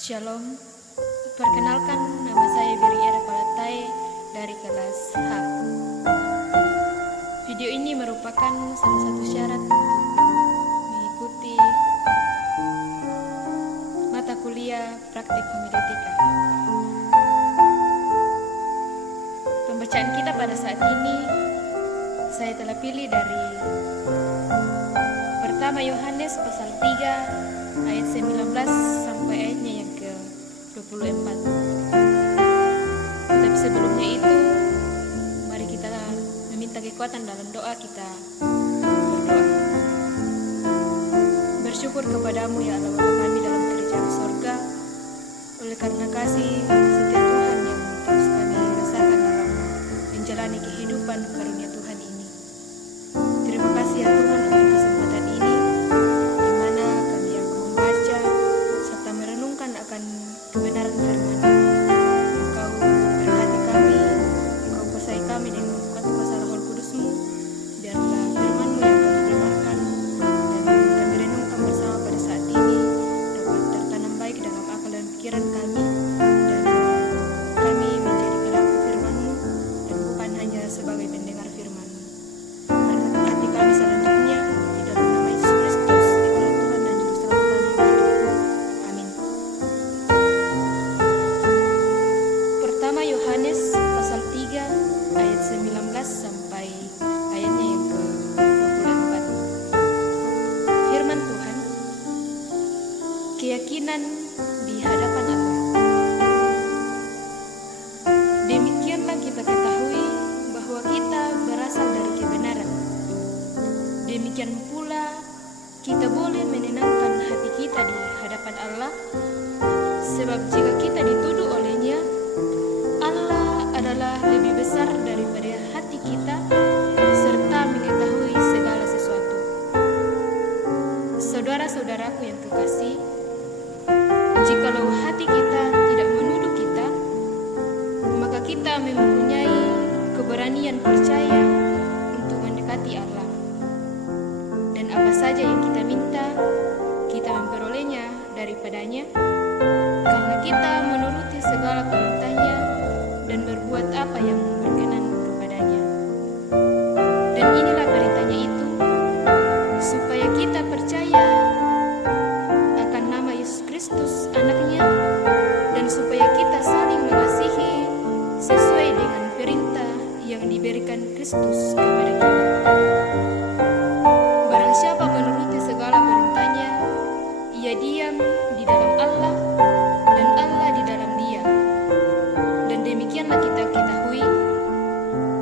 Shalom, perkenalkan nama saya Biri Era Palatai dari kelas H. Video ini merupakan salah satu syarat mengikuti mata kuliah praktik homiletika. Pembacaan kita pada saat ini saya telah pilih dari pertama Yohanes pasal 3 ayat 19 sampai ayatnya yang ke-24. Tapi sebelumnya itu, mari kita meminta kekuatan dalam doa kita berdoa. Bersyukur kepadamu ya Allah Bapa kami dalam kerajaan sorga, oleh karena kasih setia Tuhan yang terus kami rasakan dalam menjalani kehidupan karunia Tuhan ini. Terima kasih ya Tuhan untuk kesempatan ini, di mana kami akan membaca serta merenungkan akan kebenaran firman. Engkau berkati kami, Engkau kuasai kami dengan kuasa Roh Kudus-Mu. Biarlah firman-Mu yang kami dengarkan dan kami renungkan bersama pada saat ini dapat tertanam baik dalam akal dan pikiran kami, dan kami menjadi pelaku firman-Mu dan bukan hanya sebagai pendengar firman-Mu. Berkati kami selanjutnya di dalam nama Yesus Kristus, Dikala Tuhan dan Juru Selamat kami. Amin. Pertama Yohanes pasal 3 ayat 19 sampai ayatnya yang ke-24. Firman Tuhan, keyakinan di hadapan Allah. Demikianlah kita ketahui bahwa kita berasal dari kebenaran. Demikian pula kita boleh menenangkan hati kita di hadapan Allah, sebab jika kita dituduh olehnya, Allah adalah lebih besar daripada hati kita serta mengetahui segala sesuatu. Saudara-saudaraku yang kekasih, jikalau hati kita tidak menuduh kita, maka kita mempunyai keberanian percaya untuk mendekati Allah. Dan apa saja yang kita minta, kita memperolehnya daripadanya, karena kita menuruti segala perintahnya dan berbuat apa yang berkenan kepadanya. Dan inilah perintahnya itu, supaya kita percaya akan nama Yesus Kristus anaknya, dan supaya kita saling mengasihi sesuai dengan perintah yang diberikan Kristus kepada kita. Barang siapa menuruti segala perintahnya, ia diam di dalam Allah dan Allah di dalam dia. Dan demikianlah kita ketahui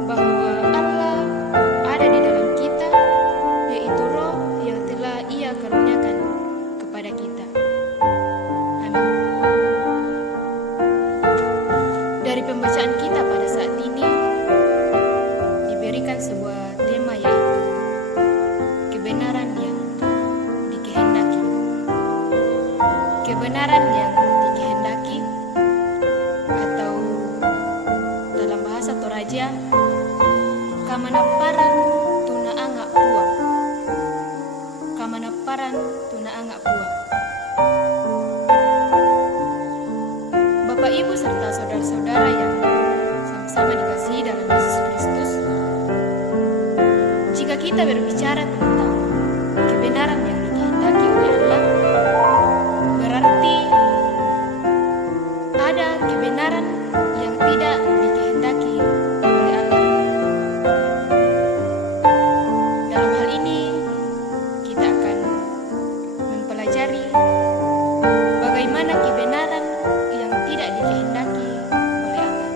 bahwa Allah ada di dalam kita, yaitu Roh yang telah Ia karuniakan kepada kita. Amin. Dari pembacaan kita pada saat ini diberikan sebuah tema, yaitu kebenaran yang dikehendaki. Kebenaran yang dikehendaki, atau dalam bahasa Toraja, kamanaparan tuna anga pua. Kamanaparan tuna anga pua. Bapak, Ibu, serta saudara-saudara yang sama-sama dikasihi dalam Yesus Kristus, jika kita berbicara tentang kebenaran yang dikehendaki oleh Allah, berarti ada kebenaran yang tidak dikehendaki oleh Allah. Dalam hal ini, kita akan mempelajari bagaimana kebenaran yang tidak dikehendaki oleh Allah.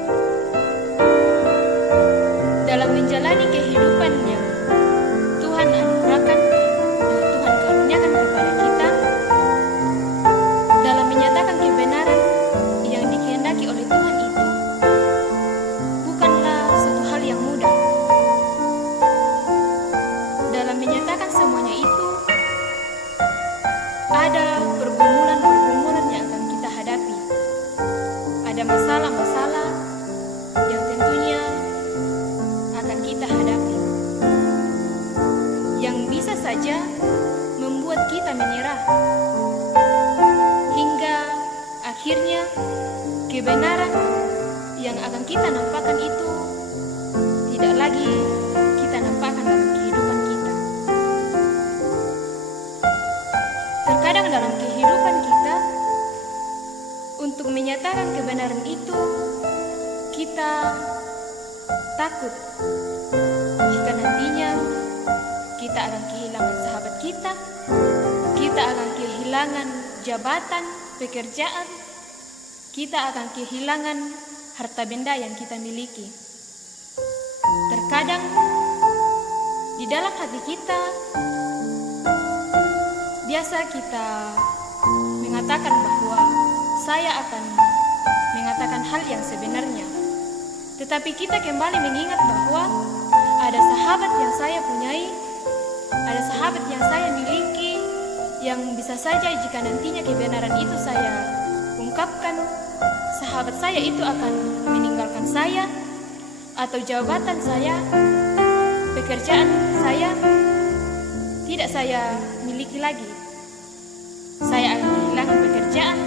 Dalam menjalani kehidupan yang Tuhan kebenaran yang akan kita nampakkan itu tidak lagi kita nampakkan dalam kehidupan kita. Terkadang dalam kehidupan kita, untuk menyatakan kebenaran itu, kita takut jika nantinya kita akan kehilangan sahabat kita akan kehilangan jabatan, pekerjaan, kita akan kehilangan harta benda yang kita miliki. Terkadang di dalam hati kita biasa kita mengatakan bahwa saya akan mengatakan hal yang sebenarnya. Tetapi kita kembali mengingat bahwa ada sahabat yang saya punyai, ada sahabat yang saya miliki, yang bisa saja jika nantinya kebenaran itu saya ungkapkan, sahabat saya itu akan meninggalkan saya, atau jabatan saya, pekerjaan saya tidak saya miliki lagi. Saya akan kehilangan pekerjaan,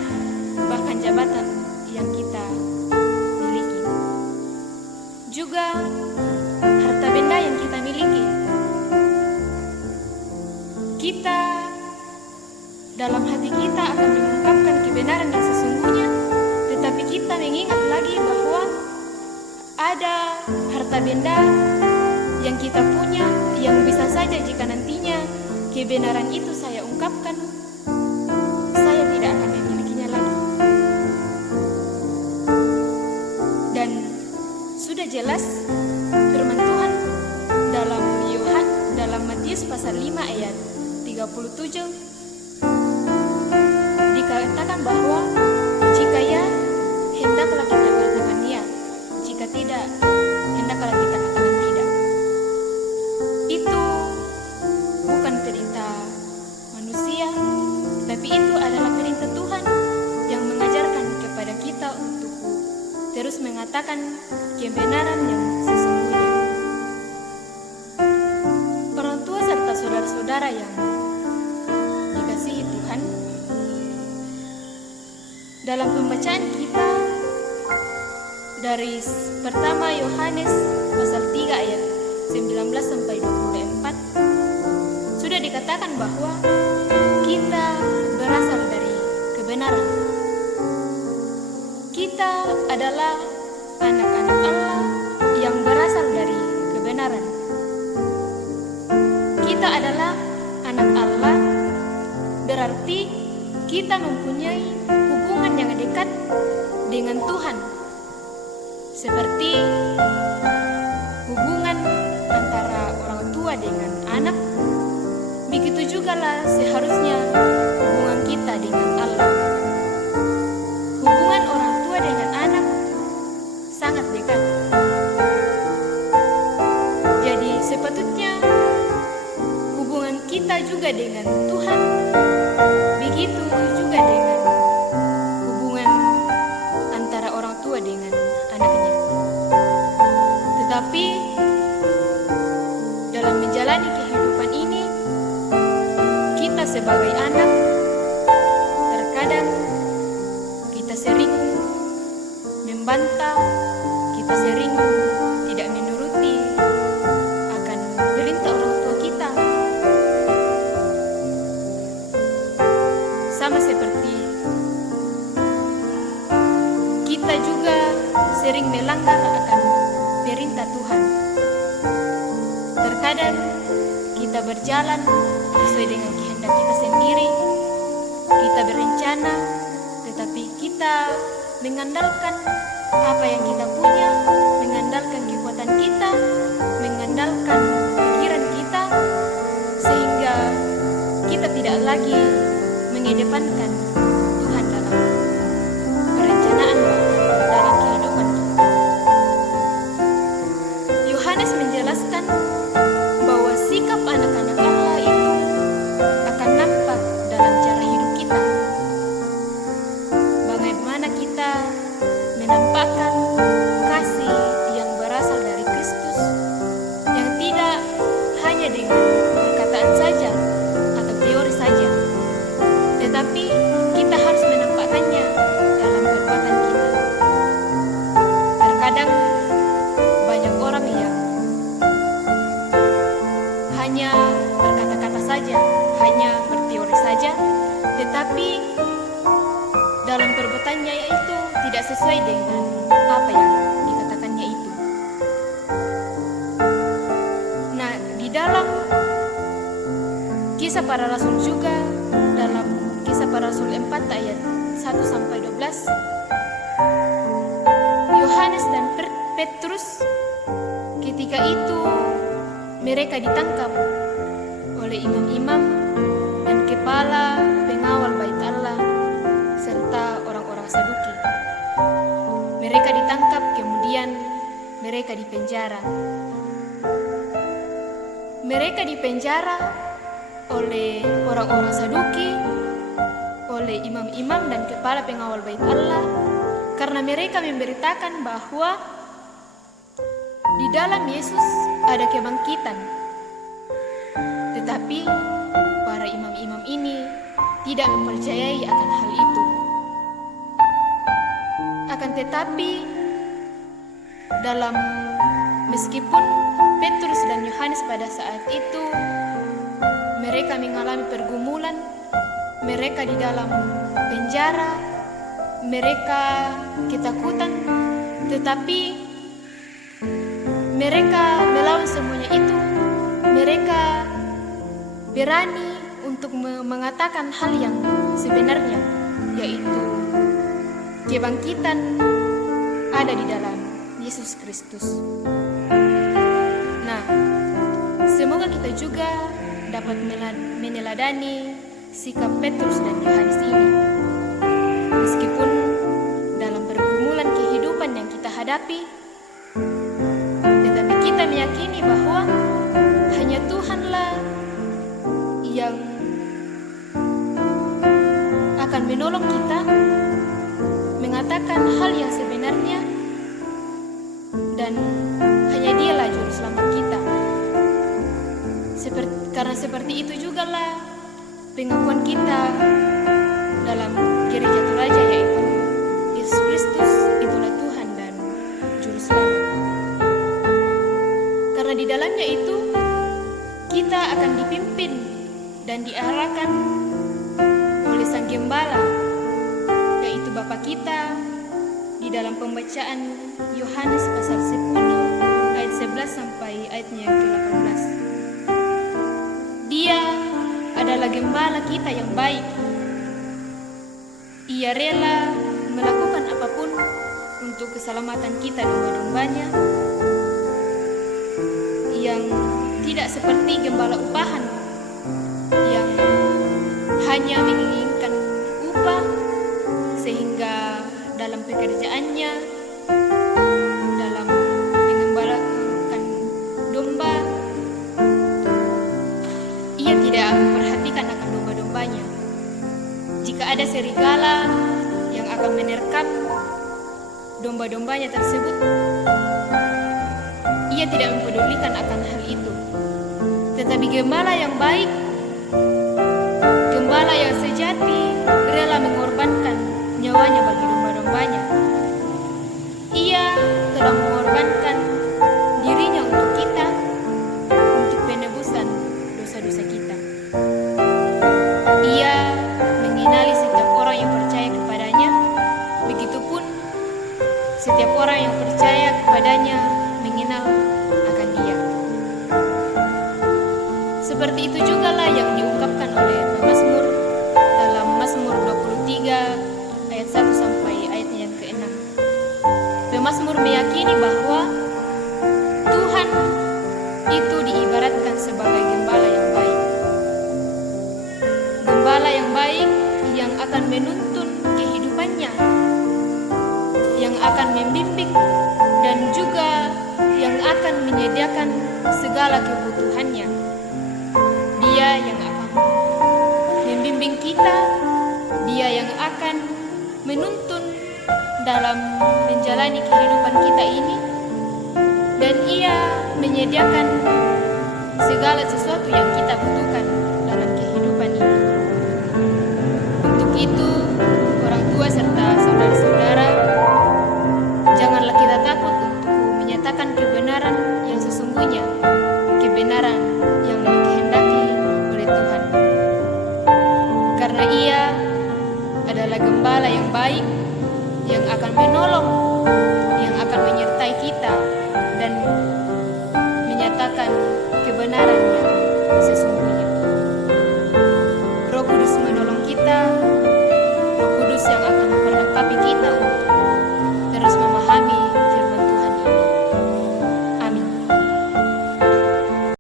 bahkan jabatan yang kita miliki. Juga harta benda yang kita miliki. Kita dalam hati kita akan mengungkapkan kebenaran yang sesungguhnya, tetapi kita mengingat lagi bahwa ada harta benda yang kita punya, yang bisa saja jika nantinya kebenaran itu saya ungkapkan, saya tidak akan memilikinya lagi. Dan sudah jelas firman Tuhan dalam Matius pasal 5 ayat 37 dikatakan bahwa jika ya, hendaklah kita katakan ya, jika tidak, hendaklah kita katakan tidak. Itu bukan perintah manusia, tapi itu adalah perintah Tuhan yang mengajarkan kepada kita untuk terus mengatakan kebenaran yang sesungguhnya. Orang tua serta saudara-saudara yang dikasihi Tuhan, dalam pembacaan kita dari pertama Yohanes pasal 3 ayat 19 sampai 24 sudah dikatakan bahwa kita berasal dari kebenaran. Kita adalah anak-anak Allah yang berasal dari kebenaran. Kita adalah anak Allah, berarti kita mempunyai hubungan yang dekat dengan Tuhan, seperti hubungan antara orang tua dengan anak. Begitu juga lah seharusnya hubungan kita dengan Allah. Hubungan orang tua dengan anak sangat dekat. Jadi sepatutnya hubungan kita juga dengan Tuhan begitu juga dengan hubungan antara orang tua dengan anaknya. Tetapi dalam menjalani kehidupan ini, kita sebagai anak terkadang kita sering membantah, kita sering tidak menuruti akan perintah orang tua kita. Sama seperti kita juga sering melanggar akan perintah Tuhan. Terkadang kita berjalan sesuai dengan kehendak kita sendiri, kita berencana, tetapi kita mengandalkan apa yang kita punya, mengandalkan kekuatan kita, mengandalkan pikiran kita, sehingga kita tidak lagi mengedepankan Tuhan dalam perencanaan dalam kehidupan kita. Yohanes menjelaskan bahwa sikap anak-anak Allah itu akan nampak dalam cara hidup kita. Bagaimana kita menampakkan kasih yang berasal dari Kristus, yang tidak hanya dengan perkataan saja atau teori saja, tetapi dalam perbuatannya yaitu tidak sesuai dengan apa yang dikatakannya itu. Nah, di dalam Kisah Para Rasul juga, dalam Kisah Para Rasul 4 ayat 1 sampai 12, Yohanes dan Petrus ketika itu mereka ditangkap oleh imam-imam dan kepala pengawal bait Allah serta orang-orang Saduki. Mereka ditangkap, kemudian mereka dipenjara. Mereka dipenjara oleh orang-orang Saduki, oleh imam-imam dan kepala pengawal bait Allah, karena mereka memberitakan bahwa di dalam Yesus ada kebangkitan. Tetapi para imam-imam ini tidak mempercayai akan hal itu. Akan tetapi meskipun Petrus dan Yohanes pada saat itu mereka mengalami pergumulan, mereka di dalam penjara, mereka ketakutan, tetapi mereka melawan semuanya itu. Mereka berani untuk mengatakan hal yang sebenarnya, yaitu kebangkitan ada di dalam Yesus Kristus. Nah, semoga kita juga dapat meneladani sikap Petrus dan Yohanes ini. Meskipun dalam pergumulan kehidupan yang kita hadapi, tetapi kita meyakini bahwa hanya Tuhanlah yang akan menolong kita mengatakan hal yang sebenarnya, dan hanya Dialah juru selamat kita. Karena seperti itu juga lah pengakuan kita dalam gereja Toraja, yaitu Yesus Kristus itulah Tuhan dan juru selamat. Karena di dalamnya itu kita akan dipimpin dan diarahkan oleh Sang Gembala, yaitu Bapa kita, di dalam pembacaan Yohanes pasal 10 ayat 11 sampai ayatnya yang ke-18. Dia adalah Gembala kita yang baik. Ia rela melakukan apapun untuk keselamatan kita domba-dombanya, yang tidak seperti gembala upahan yang hanya menginginkan upah, sehingga dalam pekerjaannya, dalam mengembalakan domba, ia tidak memperhatikan akan domba-dombanya. Jika ada serigala yang akan menerkam domba-dombanya tersebut, ia tidak mempedulikan akan hal itu. Tetapi gembala yang baik, gembala yang sejati, rela mengorbankan nyawanya bagi domba-dombanya. Ia telah mengorbankan dirinya untuk kita, untuk penebusan dosa-dosa kita. Ia mengenali setiap orang yang percaya kepadanya, begitupun setiap orang yang percaya kepadanya mengenal akan Dia. Seperti itu juga lah yang diungkapkan oleh pemazmur dalam Mazmur 23 ayat 1 sampai ayatnya yang ke-6. Pemazmur meyakini bahwa Tuhan itu diibaratkan sebagai gembala yang baik. Gembala yang baik yang akan menuntun kehidupannya, yang akan membimbing, dan juga yang akan menyediakan segala kebutuhannya. Dia yang akan membimbing kita, Dia yang akan menuntun dalam menjalani kehidupan kita ini, dan Ia menyediakan segala sesuatu yang kita butuhkan dalam kehidupan ini. Untuk itu, orang tua serta saudara-saudara, janganlah kita takut untuk menyatakan kebenaran yang sesungguhnya, kebenaran yang dikehendaki oleh Tuhan. Karena Ia adalah gembala yang baik baik, yang akan menolong, yang akan menyertai kita dan menyatakan kebenaran yang sesungguhnya.